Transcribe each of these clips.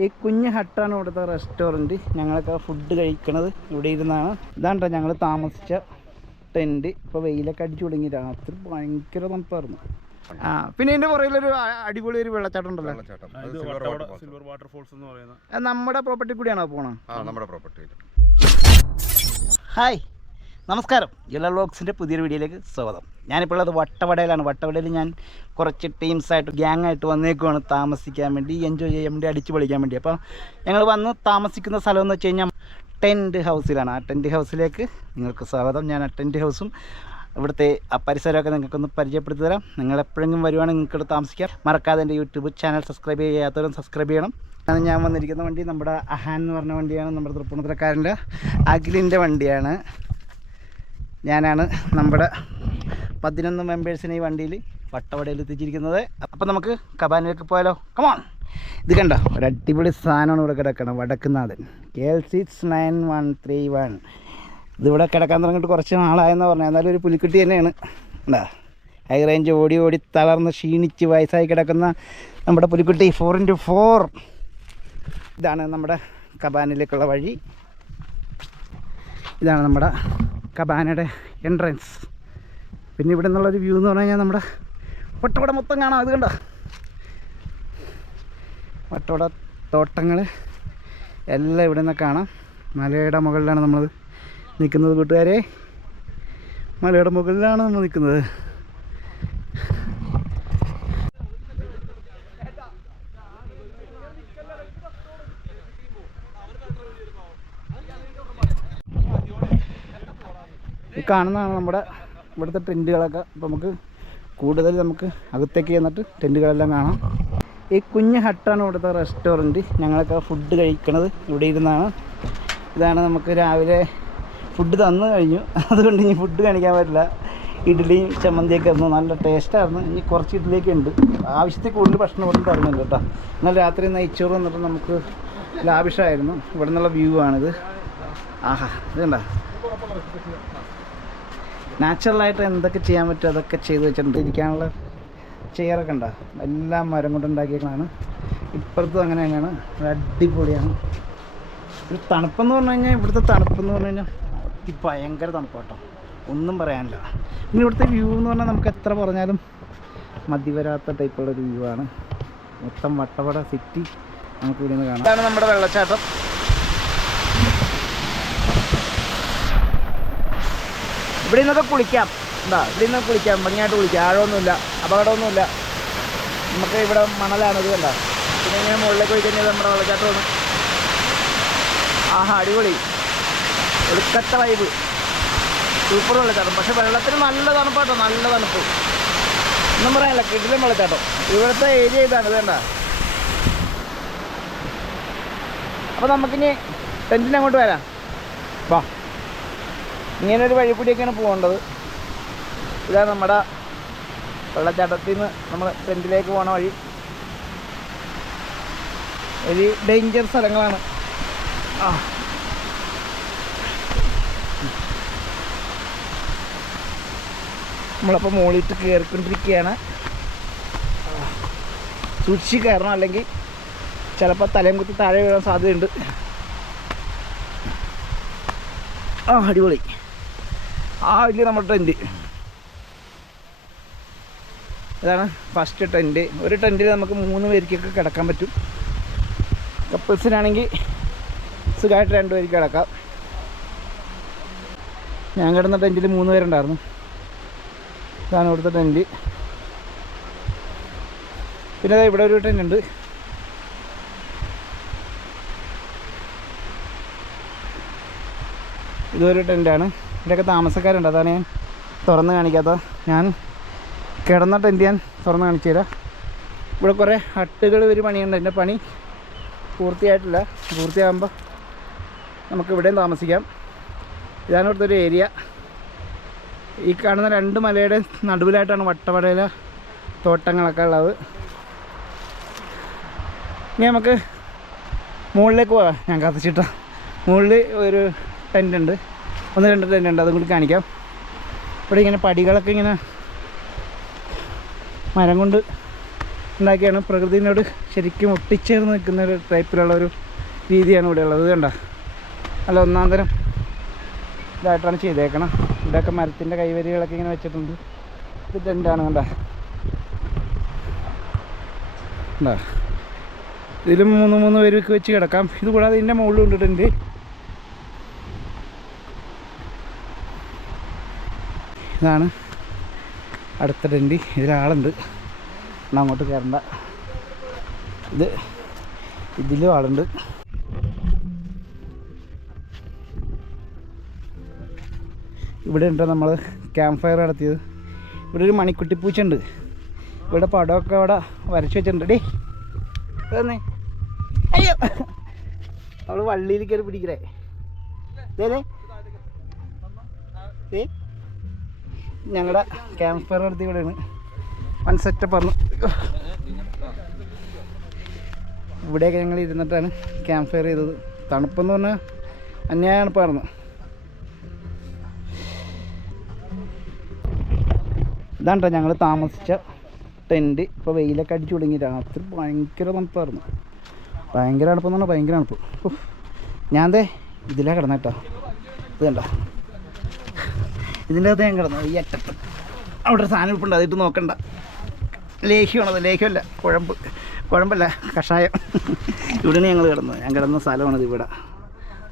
ഈ കുഞ്ഞ് ഹട്ടാണ് ഇവിടുത്തെ റെസ്റ്റോറന്റ്. ഞങ്ങളൊക്കെ ഫുഡ് കഴിക്കണത് ഇവിടെ ഇരുന്നാണ്. ഇതാണ് ഞങ്ങൾ താമസിച്ച ടെന്റ് ഇപ്പോൾ വെയിലൊക്കെ അടിച്ചു തുടങ്ങി. രാത്രി ഭയങ്കര തണുപ്പായിരുന്നു. ആ പിന്നെ ഇതിന്റെ പുറകിലൊരു അടിപൊളി ഒരു വെള്ളച്ചാട്ടം ഉണ്ടല്ലോ. Silver waterfalls. എന്ന് നമ്മുടെ പ്രോപ്പർട്ടി കൂടിയാണോ പോണത്? ആ നമ്മുടെ പ്രോപ്പർട്ടിയിൽ ഹായ് നമസ്കാരം. ജില്ല വ്ളോഗ്സിന്റെ പുതിയൊരു വീഡിയോയിലേക്ക് സ്വാഗതം. ഞാനിപ്പോൾ ഉള്ളത് വട്ടവടയിലാണ്. വട്ടവടയിൽ ഞാൻ കുറച്ച് ടീംസായിട്ട് ഗ്യാങ് ആയിട്ട് വന്നേക്കുവാണ് താമസിക്കാൻ വേണ്ടി. എൻജോയ് ചെയ്യാൻ വേണ്ടി അടിച്ചു പൊളിക്കാൻ വേണ്ടി. അപ്പോൾ ഞങ്ങൾ വന്ന് താമസിക്കുന്ന സ്ഥലം എന്ന് വെച്ച് കഴിഞ്ഞാൽ ടെന്റ് ഹൗസിലാണ് ആ ടെന്റ് ഹൗസിലേക്ക് നിങ്ങൾക്ക് സ്വാഗതം. ഞാൻ ആ ടെന്റ് ഹൗസും ഇവിടുത്തെ ആ പരിസരമൊക്കെ നിങ്ങൾക്കൊന്ന് പരിചയപ്പെടുത്തി തരാം. നിങ്ങൾ എപ്പോഴെങ്കിലും വരുവാണെങ്കിൽ നിങ്ങൾക്ക് താമസിക്കാം. മറക്കാതെ എന്റെ യൂട്യൂബ് ചാനൽ സബ്സ്ക്രൈബ് ചെയ്യാത്തവരും സബ്സ്ക്രൈബ് ചെയ്യണം. ആണ് ഞാൻ വന്നിരിക്കുന്ന വണ്ടി. നമ്മുടെ അഹാൻ എന്ന് പറഞ്ഞ വണ്ടിയാണ്. നമ്മുടെ തൃപ്പൂണിത്തുറക്കാരന്റെ അഖിലിന്റെ വണ്ടിയാണ്. ഞാനാണ് നമ്മുടെ പതിനൊന്ന് മെമ്പേഴ്സിനെ ഈ വണ്ടിയിൽ വട്ടവടയിൽ എത്തിച്ചിരിക്കുന്നത്. അപ്പം നമുക്ക് കബാനിലേക്ക് പോയാലോ? കമോൺ ഇത് കണ്ടോ? ഒരു അടിപൊളി സാധനമാണ് ഇവിടെ കിടക്കണം Vadakkunnathan. K L six nine one three one ഇതിവിടെ കിടക്കാൻ തുടങ്ങിയിട്ട് കുറച്ച് നാളായെന്ന് പറഞ്ഞാൽ എന്നാലും ഒരു പുലിക്കുട്ടി തന്നെയാണ്. എന്താ ഹൈ റേഞ്ച് ഓടി ഓടി തളർന്ന് ക്ഷീണിച്ച് വയസ്സായി കിടക്കുന്ന നമ്മുടെ പുലിക്കുട്ടി. ഫോർ ഇന്റു ഫോർ ഇതാണ് നമ്മുടെ കബാനിലേക്കുള്ള വഴി. ഇതാണ് നമ്മുടെ കബാനയുടെ എൻട്രൻസ് പിന്നെ ഇവിടെ നിന്നുള്ളൊരു വ്യൂ എന്ന് പറഞ്ഞു കഴിഞ്ഞാൽ നമ്മുടെ വട്ടവട മൊത്തം കാണാം. അത് കണ്ടോ? വട്ടവട തോട്ടങ്ങൾ എല്ലാം ഇവിടെ നിന്ന് കാണാം. മലയുടെ മുകളിലാണ് നമ്മൾ നിൽക്കുന്നത് കൂട്ടുകാരെ മലയുടെ മുകളിലാണ് നമ്മൾ നിൽക്കുന്നത്. കാണുന്നതാണ് നമ്മുടെ ഇവിടുത്തെ ടെന്റുകളൊക്കെ. അപ്പോൾ നമുക്ക് കൂടുതൽ നമുക്ക് അകത്തേക്ക് ചെന്നിട്ട് ടെന്റുകളെല്ലാം കാണാം. ഈ കുഞ്ഞ് ഹട്ടാണ് ഇവിടുത്തെ റെസ്റ്റോറന്റ്. ഞങ്ങളൊക്കെ ഫുഡ് കഴിക്കണത് ഇവിടെ ഇരുന്നാണ്. ഇതാണ് നമുക്ക് രാവിലെ ഫുഡ് തന്നു കഴിഞ്ഞു. അതുകൊണ്ട് ഇനി ഫുഡ് കാണിക്കാൻ പറ്റില്ല. ഇഡ്ഡലിയും ചമ്മന്തിയൊക്കെ ആയിരുന്നു. നല്ല ടേസ്റ്റായിരുന്നു ഇനി കുറച്ച് ഇഡ്ഡലിയൊക്കെ ഉണ്ട്. ആവശ്യത്തിൽ കൂടുതൽ ഭക്ഷണം ഒന്നും തരുന്നുണ്ട് കേട്ടോ. എന്നാൽ രാത്രി നെയ്ച്ചോറ് വന്നിട്ട് നമുക്ക് ലാവിഷായിരുന്നു ഇവിടെ നിന്നുള്ള വ്യൂ ആണിത്. ആഹാ ഇത് കണ്ടോ? നാച്ചുറലായിട്ട് എന്തൊക്കെ ചെയ്യാൻ പറ്റും അതൊക്കെ ചെയ്ത് വെച്ചിട്ടുണ്ട്. ഇരിക്കാനുള്ള ചെയറൊക്കെ ഉണ്ടോ? എല്ലാം മരം കൊണ്ട് ഉണ്ടാക്കിയേക്കാണ് ഇപ്പുറത്തും അങ്ങനെ തന്നെയാണ്. അടിപൊളിയാണ്. ഒരു തണുപ്പെന്ന് പറഞ്ഞു കഴിഞ്ഞാൽ ഇവിടുത്തെ തണുപ്പെന്ന് പറഞ്ഞു കഴിഞ്ഞാൽ ഭയങ്കര ഭയങ്കര തണുപ്പാട്ടോ ഒന്നും പറയാനില്ല. പിന്നെ ഇവിടുത്തെ വ്യൂ എന്ന് പറഞ്ഞാൽ നമുക്ക് എത്ര പറഞ്ഞാലും മതി വരാത്ത ടൈപ്പുള്ള ഒരു വ്യൂ ആണ്. മൊത്തം വട്ടവട സിറ്റി നമുക്ക് ഇവിടെ നിന്ന് കാണാം. ഇതാണ് നമ്മുടെ വെള്ളച്ചാട്ടം. ഇവിടെ നിന്നൊക്കെ കുളിക്കാം. എന്താ ഇവിടെ നിന്ന് കുളിക്കാം. ഭംഗിയായിട്ട് കുളിക്കാം. ആഴമൊന്നുമില്ല. അപകടമൊന്നുമില്ല. നമുക്ക് ഇവിടെ മണലാണ്. ഇത് കണ്ട? പിന്നെ ഇങ്ങനെ മുകളിലേക്ക് പോയി കഴിഞ്ഞാൽ നമ്മുടെ വെള്ളച്ചാട്ടമാണ് ആഹാ അടിപൊളി. ഒടുക്കത്ത വൈബ് സൂപ്പർ വെള്ളച്ചാട്ടം. പക്ഷെ വെള്ളത്തിന് നല്ല തണുപ്പാട്ടോ നല്ല തണുപ്പ്. ഒന്നും പറയാനില്ല. കിടിലും വെള്ളച്ചാട്ടം. ഇവിടുത്തെ ഏരിയ ഇതാണ്. ഇത് കണ്ട? അപ്പോൾ നമുക്കിനി ടെന്റിന് അങ്ങോട്ട് വരാം. വാ. ഇങ്ങനെ ഒരു വഴി കൂടിയൊക്കെയാണ് പോകേണ്ടത്. ഇതാണ് നമ്മുടെ വെള്ളച്ചാട്ടത്തിൽ നിന്ന് നമ്മൾ ഫ്രണ്ടിലേക്ക് പോണ വഴി. ഒരു ഡേഞ്ചർ സ്ഥലങ്ങളാണ്. ആ. നമ്മളപ്പോൾ മുകളിട്ട് കയറിക്കൊണ്ടിരിക്കുകയാണ് സൂക്ഷിച്ച് കയറണം അല്ലെങ്കിൽ ചിലപ്പോൾ തലയും കുത്തി താഴെ വീഴാൻ സാധ്യതയുണ്ട്. ആ അടിപൊളി. ആ വലിയ നമ്മുടെ ടെന്റ് ഇതാണ് ഫസ്റ്റ് ടെന്റ് ഒരു ടെന്റിൽ നമുക്ക് മൂന്ന് പേർക്കൊക്കെ കിടക്കാൻ പറ്റും. കപ്പിൾസിനാണെങ്കിൽ സുഖമായിട്ട് രണ്ട് പേർക്ക് കിടക്കാം. ഞാൻ കിടന്ന ടെന്റിൽ മൂന്ന് പേരുണ്ടായിരുന്നു. ഇതാണ് ഇവിടുത്തെ ടെന്റ് പിന്നെ ഇവിടെ ഒരു ടെന്റ് ഉണ്ട്. ഇതൊരു ടെന്റാണ് ഇവിടെയൊക്കെ താമസക്കാരുണ്ട്. അതാണ് ഞാൻ തുറന്ന് കാണിക്കാത്ത ഞാൻ കിടന്ന ടെന്റ് ഞാൻ തുറന്ന് കാണിച്ചു തരാം. ഇവിടെ കുറേ ഹട്ടുകൾ ഒരു പണിയുണ്ട്. എന്റെ പണി പൂർത്തിയായിട്ടില്ല. പൂർത്തിയാകുമ്പോൾ നമുക്ക് ഇവിടെയും താമസിക്കാം. ഇതാണ് ഇവിടുത്തെ ഒരു ഏരിയ. ഈ കാണുന്ന രണ്ട് മലയുടെ നടുവിലായിട്ടാണ് വട്ടവടയിലെ തോട്ടങ്ങളൊക്കെ ഉള്ളത്. ഇനി നമുക്ക് മുകളിലേക്ക് പോകാം. ഞാൻ കത്തിച്ചിട്ട മുകളിൽ ഒരു ടെന്റ് ഉണ്ട്. ഒന്ന് രണ്ട് തന്നെ ഉണ്ട് അതും കൂടി കാണിക്കാം. ഇവിടെ ഇങ്ങനെ പടികളൊക്കെ ഇങ്ങനെ മരം കൊണ്ട് ഉണ്ടാക്കിയാണ്. പ്രകൃതിനോട് ശരിക്കും ഒട്ടിച്ചേർന്ന് നിൽക്കുന്ന ഒരു ടൈപ്പിലുള്ള ഒരു രീതിയാണ് ഇവിടെ ഉള്ളത്. കണ്ട? അല്ല ഒന്നാം തരം ഇതായിട്ടാണ് ചെയ്തേക്കണം. ഇവിടെയൊക്കെ മരത്തിന്റെ കൈവരികളൊക്കെ ഇങ്ങനെ വെച്ചിട്ടുണ്ട്. ഇത് രണ്ടാണ് കണ്ട? ഇതിലും മൂന്ന് മൂന്ന് പേർക്ക് വെച്ച് കിടക്കാം. ഇത് കൂടാതെ ഇതിന്റെ മുകളിൽ ഉണ്ട് ഇതാണ് അടുത്ത ടെന്റ് ഇതിലാളുണ്ട്. എന്നാൽ അങ്ങോട്ട് കയറണ്ട. ഇത് ഇതിലും ആളുണ്ട്. ഇവിടെ ഉണ്ട് നമ്മൾ ക്യാമ്പ് ഫയർ നടത്തിയത്? ഇവിടെ ഒരു മണിക്കുട്ടി പൂച്ച ഉണ്ട് ഇവിടെ പടമൊക്കെ അവിടെ വരച്ച് വെച്ചിട്ടുണ്ട്. ഡേ അയ്യോ. നമ്മൾ വള്ളിയിൽ കയറി പിടിക്കണേ. ദേ. ഞങ്ങളുടെ ക്യാമ്പ് ഫയർ നടത്തി ഇവിടെയാണ്. വൺ സെറ്റപ്പ് പറഞ്ഞു ഇവിടെയൊക്കെ ഞങ്ങൾ ഇരുന്നിട്ടാണ് ക്യാമ്പ് ഫയർ ചെയ്തത്. തണുപ്പെന്ന് പറഞ്ഞാൽ അന്യായ തണുപ്പായിരുന്നു ഇതാണ്ടോ ഞങ്ങൾ താമസിച്ച ടെന്റ് ഇപ്പോൾ വെയിലൊക്കെ അടിച്ചു തുടങ്ങി. രാത്രി ഭയങ്കര തണുപ്പായിരുന്നു. ഭയങ്കര തണുപ്പെന്ന് പറഞ്ഞാൽ ഭയങ്കര തണുപ്പ്. ഞാൻ ദേ ഇതിലാണ് കിടന്നേട്ടോ ഇത് കണ്ട? ഇതിന്റെ അകത്ത് ഞാൻ കിടന്നു. ഈ അറ്റത്ത്. അവിടെ ഒരു സാധനം ഇപ്പുണ്ട് അതിട്ട് നോക്കണ്ട. ലേഹ്യമാണത് ലേഹ്യമല്ല. കുഴമ്പ്. കുഴമ്പല്ല. കഷായം. ഇവിടെയാണ് ഞങ്ങൾ കിടന്നത്. ഞാൻ കിടന്ന സ്ഥലമാണിത് ഇവിടെ.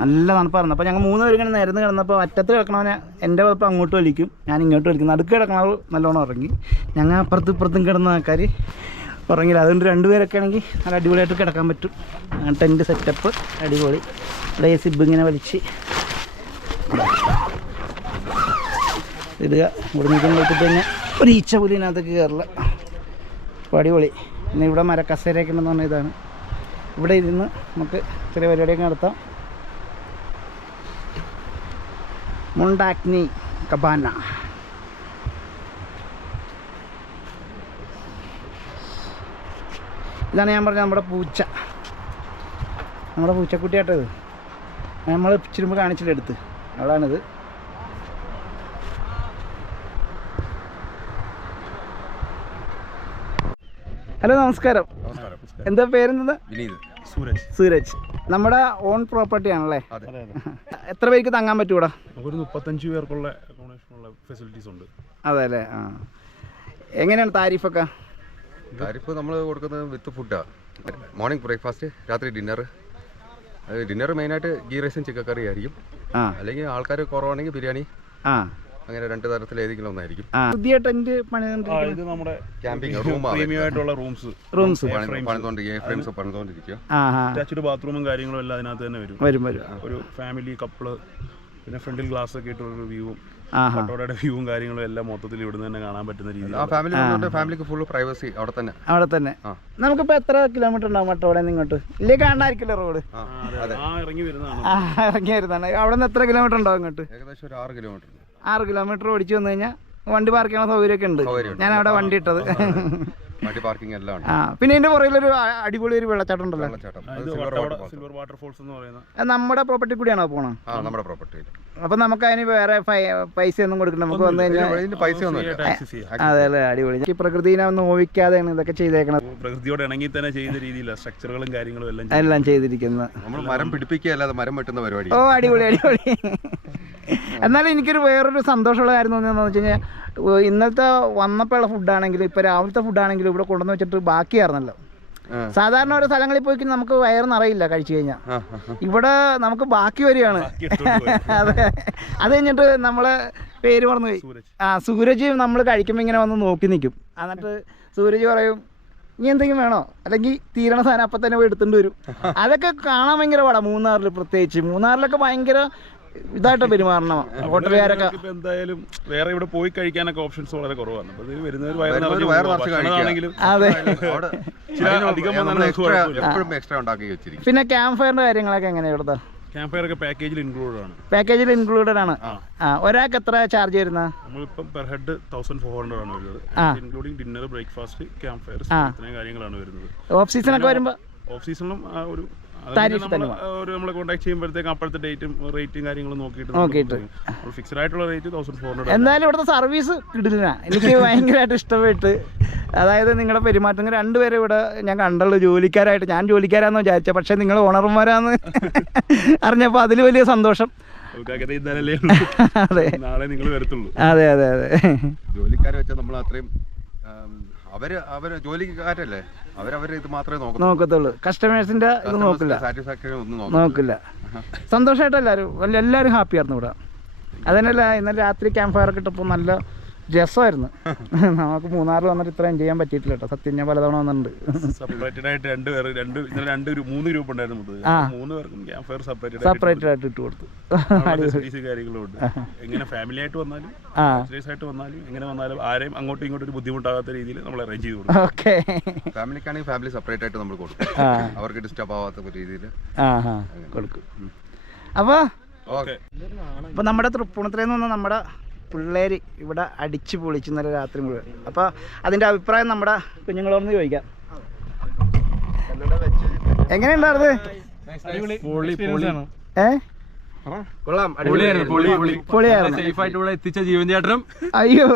നല്ല തണുപ്പായിരുന്നു. അപ്പോൾ ഞങ്ങൾ മൂന്ന് പേര് ഇങ്ങനെ നിരന്ന് കിടന്നപ്പോൾ അറ്റത്ത് കിടക്കണവന് എന്റെ വകുപ്പ് അങ്ങോട്ട് വലിക്കും. ഞാൻ ഇങ്ങോട്ട് വലിക്കും. നടുക്ക് കിടക്കണവർ നല്ലോണം ഉറങ്ങി. ഞങ്ങൾ അപ്പുറത്ത് ഇപ്പുറത്തും കിടന്ന ആൾക്കാർ ഉറങ്ങില്ല. അതുകൊണ്ട് രണ്ടുപേരൊക്കെ ആണെങ്കിൽ നല്ല അടിപൊളിയായിട്ട് കിടക്കാൻ പറ്റും. ടെന്റ് സെറ്റപ്പ് അടിപൊളി. ഇവിടെ സിബ് ഇങ്ങനെ വലിച്ച്. ഇടുക. ഇവിടെ തന്നെ ഒരു ഈച്ച പോലും കയറില്ല അപ്പോൾ അടിപൊളി. ഇവിടെ മരക്കസേരയൊക്കെ പറഞ്ഞ ഇതാണ്. ഇവിടെ ഇരുന്ന് നമുക്ക് ചെറിയ പരിപാടിയൊക്കെ നടത്താം. മുണ്ടാക്നി കബാന. ഇതാണ് ഞാൻ പറഞ്ഞത് നമ്മുടെ പൂച്ച. നമ്മുടെ പൂച്ചക്കുട്ടിയാട്ടത്. നമ്മൾ ചുരുമ്പ് കാണിച്ചിട്ടെടുത്ത് കാണിച്ചില്ല ഹലോ നമസ്കാരം. നമസ്കാരം. എന്താ പേരെന്താ? വിനീത്. സൂരജ്. സൂരജ്. നമ്മുടെ ഓൺ പ്രോപ്പർട്ടി ആണല്ലേ? അതെ. എത്ര പേർക്ക് തങ്ങാൻ പറ്റൂടാ? നമുക്കൊരു മുപ്പത്തഞ്ച് പേർക്കുള്ള അക്കോമഡേഷനുള്ള ഫെസിലിറ്റീസ് ഉണ്ട്. അതെ അല്ലേ? ആ. എങ്ങനെയാണ് താരിഫൊക്കെ? താരിഫ് നമ്മൾ കൊടുക്കുന്നത് വിത്ത് ഫുഡാണ് മോർണിംഗ് ബ്രേക്ക്ഫാസ്റ്റ് രാത്രി ഡിന്നർ ഡിന്നർ മെയിനായിട്ട് ഗീ റൈസും ചിക്കൻ കറി ആയിരിക്കും. അല്ലെങ്കിൽ ആൾക്കാർ കുറവാണെങ്കിൽ ബിരിയാണി. ആ. അങ്ങനെ രണ്ട് തരത്തിൽ ഏതെങ്കിലും ഒന്നായിരിക്കും. പുതിയ ടെന്റ് ഇത് നമ്മുടെ ക്യാമ്പിംഗ് റൂം ആണ്. പ്രീമിയം ആയിട്ടുള്ള റൂംസ് റൂംസ് പണിതുകൊണ്ടിരിക്കുക ഫ്രെയിംസ് ആ അറ്റാച്ച്ഡ് ബാത്റൂമും കാര്യങ്ങളും എല്ലാം അതിനകത്ത് തന്നെ വരും. വരും വരും. ഒരു ഫാമിലി കപ്പിൾ പിന്നെ ഫ്രണ്ടിൽ ഗ്ലാസ് ഒക്കെ ഇട്ടുള്ള വ്യൂവും പട്ടോടയുടെ വ്യൂവും കാര്യങ്ങളും എല്ലാം മൊത്തത്തിൽ ഇവിടുന്ന് തന്നെ കാണാൻ പറ്റുന്ന രീതിയിൽ ആ ഫാമിലി ഫാമിലിക്ക് ഫുൾ പ്രൈവസി അവിടെ തന്നെ. അവിടെ തന്നെ. നമുക്കിപ്പോ എത്ര കിലോമീറ്റർ ഉണ്ടാവും മട്ടോടെ നിന്ന് ഇങ്ങോട്ട്? ഇല്ലേ കാണാതിരിക്കില്ല റോഡ് ആ അതെ ആ ഇറങ്ങി വരുന്നതാണ്. ആ ഇറങ്ങി വരുന്നതാണ്. അവിടെ നിന്ന് എത്ര കിലോമീറ്റർ ഉണ്ടാവും ഇങ്ങോട്ട്? ഏകദേശം ഒരു ആറ് കിലോമീറ്റർ ആറ് കിലോമീറ്റർ ഓടിച്ചു വന്നു കഴിഞ്ഞാൽ വണ്ടി പാർക്ക് ചെയ്യാനുള്ള സൗകര്യമൊക്കെ ഉണ്ട്. ഞാൻ അവിടെ വണ്ടി ഇട്ടത്. വണ്ടി പാർക്കിംഗ് എല്ലാം ഉണ്ട്. ആ പിന്നെ ഇതിന്റെ പുറകിലൊരു ഒരു അടിപൊളി ഒരു വെള്ളച്ചാട്ടം ഉണ്ടല്ലോ. വെള്ളച്ചാട്ടം. അത് സിൽവർ വാട്ടർഫാൾസ് എന്ന് പറയുന്ന. നമ്മുടെ പ്രോപ്പർട്ടി കൂടിയാണോ പോണം? ആ നമ്മുടെ പ്രോപ്പർട്ടിയിൽ അപ്പൊ നമുക്ക് അതിന് വേറെ പൈസ ഒന്നും കൊടുക്കണ്ട. നമുക്ക് വന്നു കഴിഞ്ഞാൽ പൈസ അതെ അല്ലേ അടിപൊളി. പ്രകൃതിനെ ഒന്ന് നോവിക്കാതെയാണ് ഇതൊക്കെ ചെയ്തേക്കണത്. പ്രകൃതിയോട് ഇണങ്ങി തന്നെ ചെയ്ത രീതിയിലാണ് സ്ട്രക്ചറുകളും കാര്യങ്ങളും എല്ലാം. എല്ലാം ചെയ്തിരിക്കുന്നത്. നമ്മൾ മരം പിടിപ്പിക്കുക അല്ലാതെ മരം വെട്ടുന്ന പരിപാടി. ഓ അടിപൊളി അടിപൊളി. എന്നാലും എനിക്കൊരു വേറൊരു സന്തോഷമുള്ള കാര്യം തോന്നിയെന്ന് വെച്ച് കഴിഞ്ഞാൽ ഇന്നലത്തെ വന്നപ്പോഴുള്ള ഫുഡാണെങ്കിലും ഇപ്പോൾ രാവിലത്തെ ഫുഡാണെങ്കിലും ഇവിടെ കൊണ്ടുവന്ന് വെച്ചിട്ട് ബാക്കിയായിരുന്നല്ലോ. സാധാരണ ഓരോ സ്ഥലങ്ങളിൽ പോയി നമുക്ക് വയറ് നിറയില്ല കഴിച്ചു കഴിഞ്ഞാൽ. ഇവിടെ നമുക്ക് ബാക്കി വരികയാണ്. അതെ. അത് കഴിഞ്ഞിട്ട് നമ്മളെ പേര് പറഞ്ഞു സൂരജ്. ആ സൂരജ് നമ്മൾ കഴിക്കുമ്പോൾ ഇങ്ങനെ വന്ന് നോക്കി നിൽക്കും എന്നിട്ട് സൂരജ് പറയും ഇനി എന്തെങ്കിലും വേണോ? അല്ലെങ്കിൽ തീരണ സാധനം അപ്പം തന്നെ പോയി എടുത്തുകൊണ്ട് വരും. അതൊക്കെ കാണാൻ ഭയങ്കര പാടാ മൂന്നാറിൽ പ്രത്യേകിച്ച്. മൂന്നാറിലൊക്കെ ഭയങ്കര ഇതായിട്ട് പെരുമാറണം. ഹോട്ടലുകാരൊക്കെ ഇപ്പൊ എന്തായാലും വേറെ ഇവിടെ പോയി കഴിക്കാനൊക്കെ ഓപ്ഷൻസ് വളരെ കുറവാണ്. പിന്നെ ക്യാമ്പ് ഫയറിന്റെ കാര്യങ്ങളൊക്കെ എങ്ങനെയാണ് ഇവിടുത്തെ? ക്യാമ്പ് ഫയർ ഒക്കെ പാക്കേജിൽ ഇൻക്ലൂഡഡ് ആണ്. പാക്കേജിൽ ഇൻക്ലൂഡഡ് ആണ്. ഒരാൾക്ക് എത്ര ചാർജ് വരുന്ന? നമ്മളിപ്പം per head thousand four hundred ആണ് വരുന്നത്. Including dinner breakfast camp fire കാര്യങ്ങളാണ് വരുന്നത്. ഓഫ് സീസൺ ഒക്കെ വരുമ്പോൾ ഓഫ് സീസണിലും ഒരു തന്നെ ഒരു നമ്മളെ കോൺടാക്ട് ചെയ്യുമ്പോഴത്തേക്ക് അപ്പോഴത്തെ ഡേറ്റും റേറ്റും കാര്യങ്ങളും നോക്കിയിട്ട് നോക്കിയിട്ട്. ഫിക്സഡ് ആയിട്ടുള്ള റേറ്റ് തൗസൻഡ് ഫോർ ഹൺഡ്രഡ് എന്തായാലും ഇവിടുത്തെ സർവീസ് കിടില്ല എനിക്ക് ഭയങ്കരമായിട്ട് ഇഷ്ടപ്പെട്ട്. അതായത് നിങ്ങളുടെ പെരുമാറ്റങ്ങൾ രണ്ടുപേരും ഇവിടെ ഞാൻ കണ്ടുള്ളൂ. ജോലിക്കാരായിട്ട് ഞാൻ ജോലിക്കാരാന്ന് വിചാരിച്ച പക്ഷേ നിങ്ങൾ ഓണർമാരാന്ന് അറിഞ്ഞപ്പോൾ അതിൽ വലിയ സന്തോഷം. അതെ. നാളെ നിങ്ങൾ വരത്തുള്ളൂ. അതെ അതെ അതെ. ജോലിക്കാരെ വെച്ചാൽ നമ്മൾ അത്രയും അവർ അവർ ജോലിക്കാരല്ലേ? അവരവര് ഇത് മാത്രമേ നോക്കൂ നോക്കത്തുള്ളൂ. കസ്റ്റമേഴ്സിന്റെ ഇത് നോക്കില്ല. സാറ്റിസ്ഫാക്ഷൻ ഒന്നും നോക്കില്ല നോക്കില്ല. സന്തോഷമായിട്ട് എല്ലാവരും എല്ലാവരും ഹാപ്പി ആയിരുന്നു ഇവിടെ. അതന്നെയല്ല ഇന്നലെ രാത്രി ക്യാമ്പ് ഫയർ ഒക്കെ ഇട്ടപ്പോൾ നല്ല രസമായിരുന്നു. നമുക്ക് മൂന്നാറിൽ വന്നിട്ട് ഇത്ര എൻജോയ് ചെയ്യാൻ പറ്റിയിട്ടില്ല കേട്ടോ സത്യം ഞാൻ പലതവണ വന്നിട്ടുണ്ട്. സെപ്പറേറ്റഡ് ആയിട്ട് രണ്ട് രണ്ട് ഇന്നലെ രണ്ട് ഒരു മൂന്ന് ഗ്രൂപ്പ് ഉണ്ടായിരുന്നു മൊത്തത്തിൽ. ആ. മൂന്ന് പേർക്കും ക്യാമ്പ് ഫയർ സെപ്പറേറ്റഡ് സെപ്പറേറ്റഡ് ആയിട്ട് ഇട്ട് കൊടുത്തു. ഫെസിലിറ്റീസ് എങ്ങനെ ഫാമിലി ആയിട്ട് വന്നാലും സീരിയസ് ആയിട്ട് വന്നാലും എങ്ങനെ വന്നാലും ആരെയും അങ്ങോട്ടും ഇങ്ങോട്ടും ഒരു ബുദ്ധിമുട്ടാകാത്ത രീതിയിൽ നമ്മൾ അറേഞ്ച് ചെയ്ത് കൊടുക്കും. ഓക്കെ ഫാമിലിക്കാണെങ്കിൽ ഫാമിലി സെപ്പറേറ്റ് ആയിട്ട് നമ്മൾ കൊടുക്കും. അവർക്ക് ഡിസ്റ്റർബ് ആവാത്ത രീതിയിൽ. കൊടുക്കും. അപ്പോൾ അപ്പോൾ നമ്മുടെ തൃപ്പൂണിത്തുറയിൽ നിന്ന് നമ്മുടെ പിള്ളേർ ഇവിടെ അടിച്ച് പൊളിച്ചു ഇന്നലെ രാത്രി മുഴുവൻ. അപ്പോൾ അതിന്റെ അഭിപ്രായം നമ്മുടെ കുഞ്ഞുങ്ങളോടൊന്ന് ചോദിക്കാം. എങ്ങനെയുണ്ടായിരുന്നു ഏ? കൊള്ളാം അടിപൊളിയായിരുന്നു പൊളി പൊളി. പൊളിയായിരുന്നു. സേഫ് ആയിട്ട് ഇവിടെ എത്തിച്ച ജീവൻ ചേട്ടനും. അയ്യോ.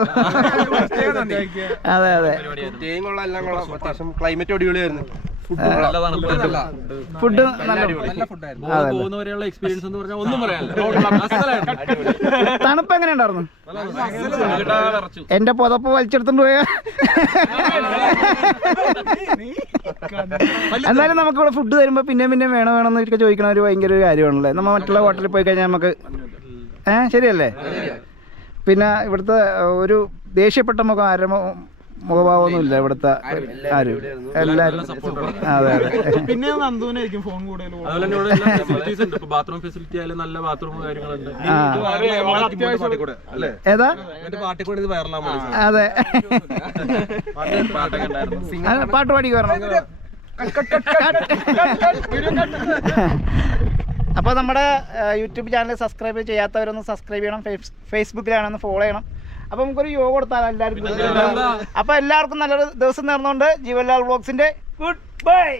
അതെ അതെ. ക്ലൈമറ്റ് അടിപൊളിയായിരുന്നു. ഫുഡ് ഫുഡ് നല്ല എക്സ്പീരിയൻസ് എന്ന് പറഞ്ഞാൽ ഒന്നും പറയാനില്ല. തണുപ്പ് എങ്ങനെ ഉണ്ടായിരുന്നു എന്റെ പുതപ്പ് വലിച്ചെടുത്തോണ്ട് പോയ എന്നാലും നമുക്ക് ഇവിടെ ഫുഡ് തരുമ്പോ പിന്നെ പിന്നെ വേണം വേണമെന്ന് ഒക്കെ ചോദിക്കണ ഒരു ഭയങ്കര ഒരു കാര്യമാണല്ലേ? നമ്മൾ മറ്റുള്ള ഹോട്ടലിൽ പോയി കഴിഞ്ഞാൽ നമുക്ക് ഏഹ് ശരിയല്ലേ? പിന്നെ ഇവിടുത്തെ ഒരു ദേഷ്യപ്പെട്ട മുഖം ആരും മുഖഭാവമൊന്നും ഇല്ല ഇവിടുത്തെ ആരും. എല്ലാരും അതെ അതെ. പിന്നെ നന്ദുവിനായിരിക്കും ഫോൺ കൂടുതൽ അതുപോലെ തന്നെ ഇവിടെ എല്ലാ ഫെസിലിറ്റീസ് ഉണ്ട്. ഇപ്പൊ ആയാലും നല്ല കാര്യങ്ങളുണ്ട്. അല്ലേ? ഏതാ? അതെ. ആ, പാട്ട് പാടി വരണം അപ്പോൾ നമ്മുടെ യൂട്യൂബ് ചാനൽ സബ്സ്ക്രൈബ് ചെയ്യാത്തവരൊന്ന് സബ്സ്ക്രൈബ് ചെയ്യണം. ഫേസ് ഫേസ്ബുക്കിലാണെന്ന് ഫോളോ ചെയ്യണം. അപ്പോൾ നമുക്കൊരു യോഗ കൊടുത്താൽ എല്ലാവർക്കും? അപ്പൊ എല്ലാവർക്കും നല്ലൊരു ദിവസം നേർന്നുകൊണ്ട് ജീവൻലാൽ ബ്ലോഗ്സിന്റെ ഗുഡ് ബൈ.